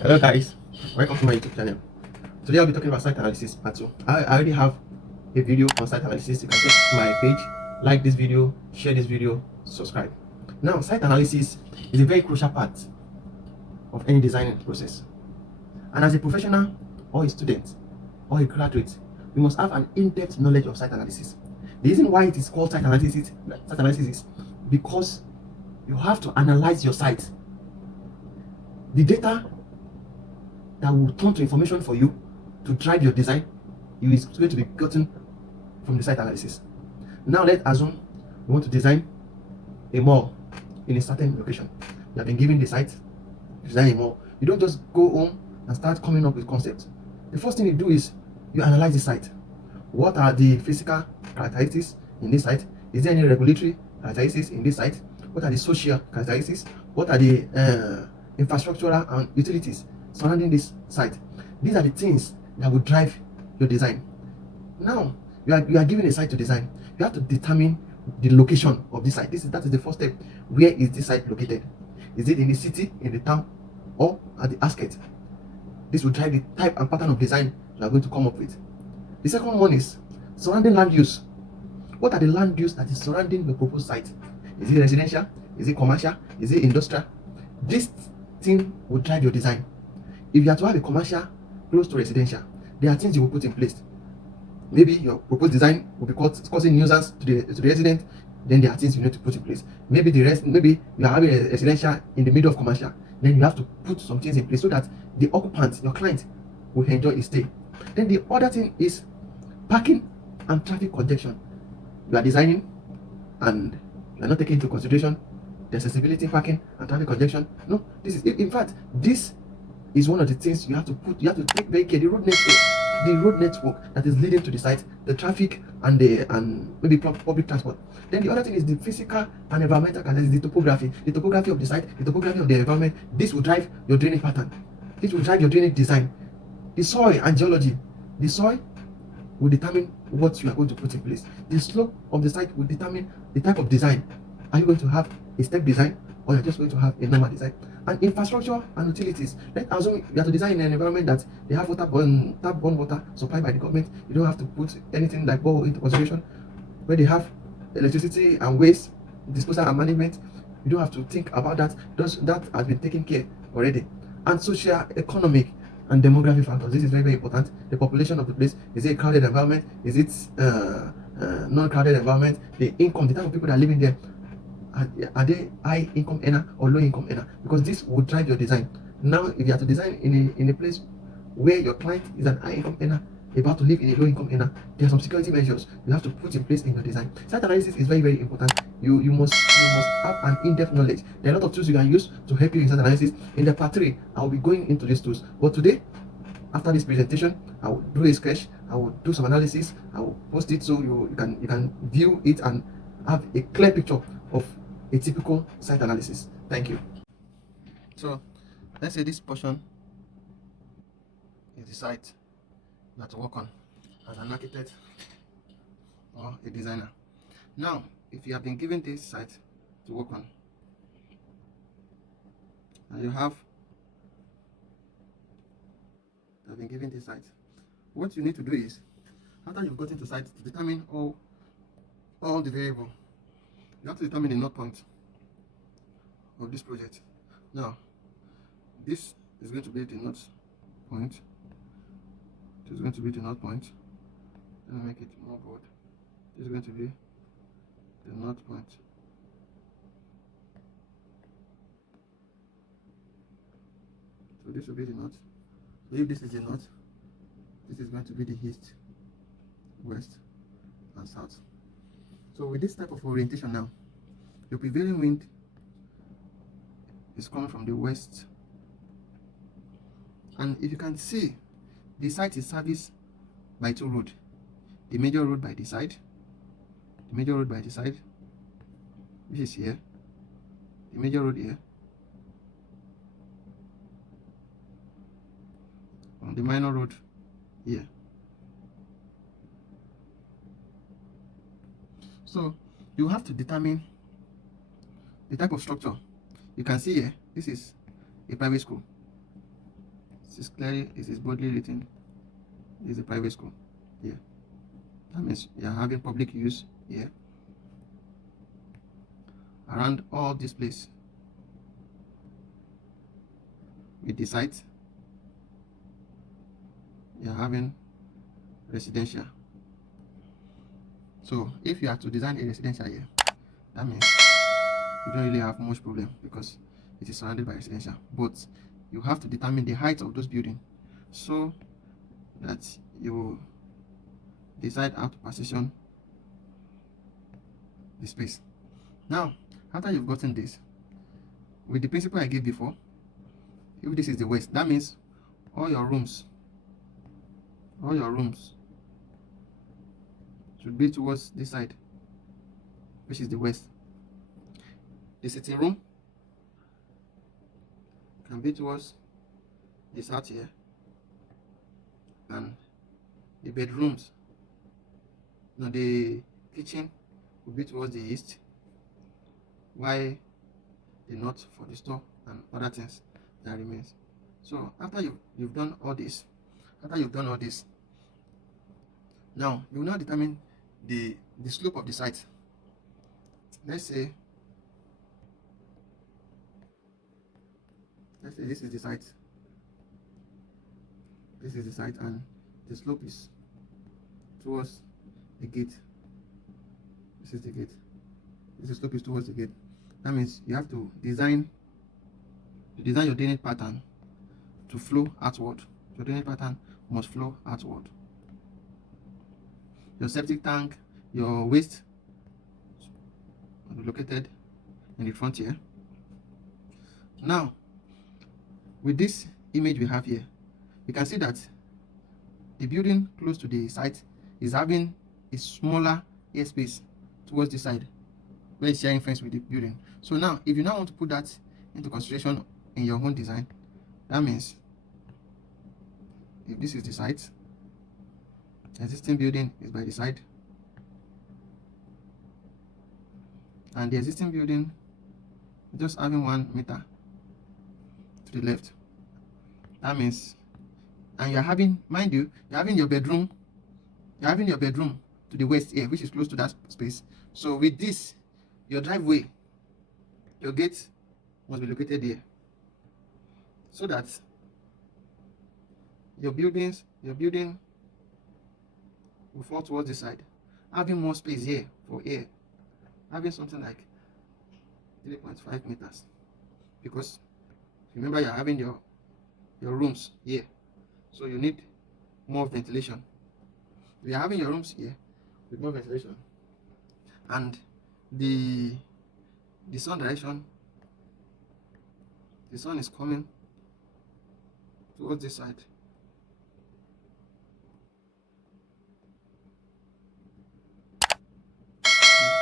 Hello guys, welcome to my YouTube channel. Today I'll be talking about site analysis part 2. I already have a video on site analysis. You can check my page, like this video, share this video, subscribe. Now, site analysis is a very crucial part of any design process. And as a professional or a student or a graduate, you must have an in-depth knowledge of site analysis. The reason why it is called site analysis is because you have to analyze your site. The data that will turn to information for you to drive your design is going to be gotten from the site analysis. Now let's assume you want to design a mall in a certain location. You have been given the site to design a mall. You don't just go home and start coming up with concepts. The first thing you do is you analyze the site. What are the physical characteristics in this site? Is there any regulatory characteristics in this site? What are the social characteristics? What are the infrastructural and utilities surrounding this site? These are the things that will drive your design. Now you are given a site to design. You have to determine the location of this site. That is the first step. Where is this site located? Is it in the city, in the town, or at the outskirts? This will drive the type and pattern of design you are going to come up with. The second one is surrounding land use. What are the land use that is surrounding the proposed site? Is it residential? Is it commercial? Is it industrial? This thing will drive your design. If you have to have a commercial close to residential, there are things you will put in place. Maybe your proposed design will be causing nuisance to the resident. Then there are things you need to put in place. Maybe you are having a residential in the middle of commercial. Then you have to put some things in place so that the occupant, your client, will enjoy his stay. Then the other thing is parking and traffic congestion. You are designing and you are not taking into consideration the accessibility, parking and traffic congestion. No, this is in fact this is one of the things you have to take very care. The road network that is leading to the site, the traffic and maybe public transport. Then the other thing is the physical and environmental characteristics, the topography of the site, the topography of the environment. This will drive your drainage pattern. This will drive your drainage design. The soil and geology. The soil will determine what you are going to put in place. The slope of the site will determine the type of design. Are you going to have a step design, or you're just going to have a normal design? And infrastructure and utilities. Let's assume you have to design in an environment that they have tap-borne water supplied by the government. You don't have to put anything like borehole into consideration. Where they have electricity and waste disposal and management, you don't have to think about that. That has been taken care already. And social, economic, and demographic factors. This is very, very important. The population of the place. Is it a crowded environment? Is it non-crowded environment? The income, the type of people that are living there. Are they high income earner or low income earner? Because this will drive your design. Now, if you have to design in a place where your client is an high income earner about to live in a low income earner, there are some security measures you have to put in place in your design. Site analysis is very, very important. You must have an in-depth knowledge. There are a lot of tools you can use to help you in site analysis. In the part 3, I will be going into these tools. But today, after this presentation, I will do a sketch. I will do some analysis. I will post it so you can view it and have a clear picture of a typical site analysis. Thank you. So let's say this portion is the site you have to work on as an architect or a designer. Now, if you have been given this site to work on and you have been given this site, what you need to do is, after you've gotten to site, to determine all the variables, you have to determine the north point of this project. Now, this is going to be the north point. This is going to be the north point. Let me make it more broad. This is going to be the north point. So this will be the north. So if this is the north, this is going to be the east, west, and south. So with this type of orientation now, the prevailing wind is coming from the west. And if you can see, the site is serviced by 2 roads. The major road by the side, which is here, the major road here, and the minor road here. So you have to determine the type of structure. You can see here, this is a private school. It is boldly written. This is a private school. Yeah. That means you are having public use here. Around all this place with the site, you are having residential. So if you are to design a residential here, that means you don't really have much problem because it is surrounded by residential. But you have to determine the height of those buildings so that you decide how to position the space. Now, after you've gotten this, with the principle I gave before, if this is the west, that means all your rooms should be towards this side, which is the west. The sitting room can be towards the south here, and the bedrooms, now the kitchen will be towards the east, while the north for the store and other things that remains. So after you've done all this, now you will now determine the slope of the site. Let's say this is the site. This is the site, and the slope is towards the gate. This is the gate. This slope is towards the gate. That means you have to design your drainage pattern to flow outward. Your drainage pattern must flow outward. Your septic tank, your waste located in the front here. Now, with this image we have here, you can see that the building close to the site is having a smaller airspace towards the side where it's sharing fence with the building. So now, if you now want to put that into consideration in your own design, that means if this is the site, the existing building is by the side, and the existing building is just having 1 meter to the left. That means, and you're having, mind you, you're having your bedroom to the west here, which is close to that space. So with this, your driveway, your gate must be located here, so that your building will fall towards the side, having more space here for air, having something like 3.5 meters, because remember you're having your rooms here, so you need more ventilation. We are having your rooms here with more ventilation, and the sun direction, the sun is coming towards this side.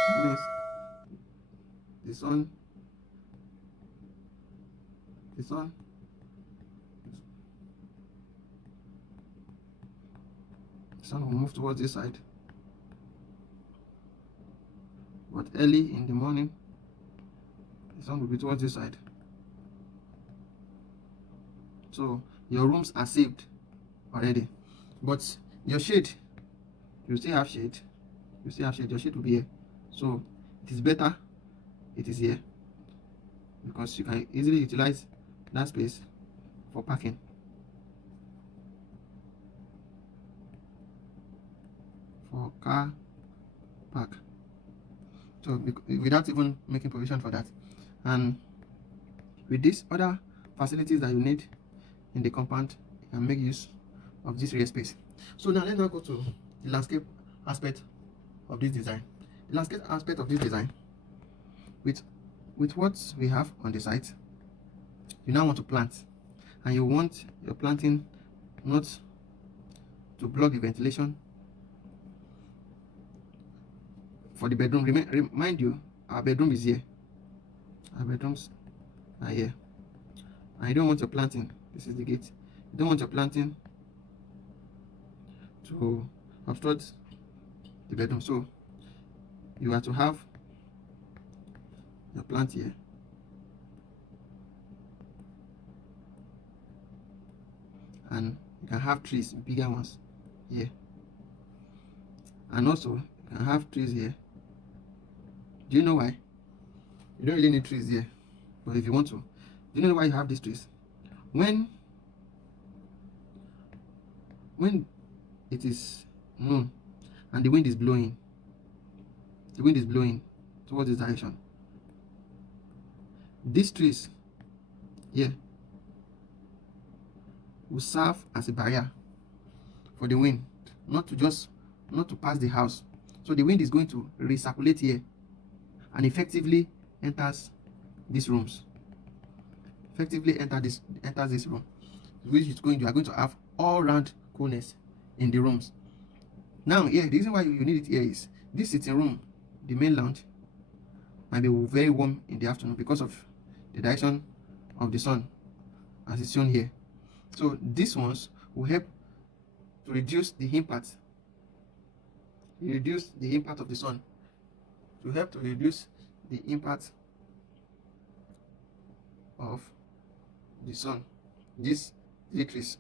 That means the sun will move towards this side, but early in the morning the sun will be towards this side. So your rooms are saved already, but your shade, you still have shade. Your shade will be here. So it is better it is here, because you can easily utilize that space for parking. For car park, so without even making provision for that, and with these other facilities that you need in the compound, you can make use of this rear space. So now let's now go to the landscape aspect of this design. The landscape aspect of this design, with what we have on the site, you now want to plant, and you want your planting not to block the ventilation for the bedroom. Remind you, our bedroom is here, our bedrooms are here, and you don't want your planting, this is the gate, you don't want your planting to obstruct the bedroom. So you have to have your plant here, and you can have trees, bigger ones here, and also you can have trees here. Do you know why? You don't really need trees here, but if you want to, do you know why you have these trees? When it is noon and the wind is blowing towards this direction, these trees here will serve as a barrier for the wind not to pass the house. So the wind is going to recirculate here and effectively enters these rooms. Enters this room, which is you are going to have all round coolness in the rooms. Now here, the reason why you need it here is this sitting room, the main lounge, might be very warm in the afternoon because of the direction of the sun as it's shown here. So these ones will help to reduce the impact of the sun, to help to reduce the impact of the sun, this decrease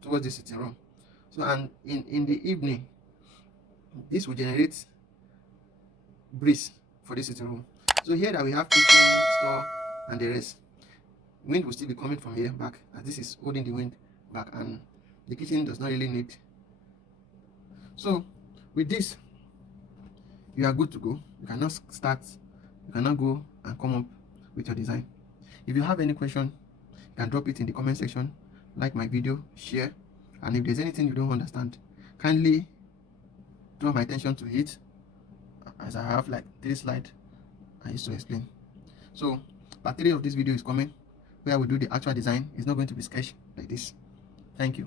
towards the sitting room. So, and in the evening, this will generate breeze for the sitting room. So here that we have kitchen, store, and the rest, wind will still be coming from here back, as this is holding the wind back, and the kitchen does not really need. So with this, you are good to go. You cannot start, you cannot go and come up with your design. If you have any question, you can drop it in the comment section, like my video, share, and if there's anything you don't understand, kindly draw my attention to it, as I have like 3 slides I used to explain. So part 3 of this video is coming, where I will do the actual design. It's not going to be sketch like this. Thank you.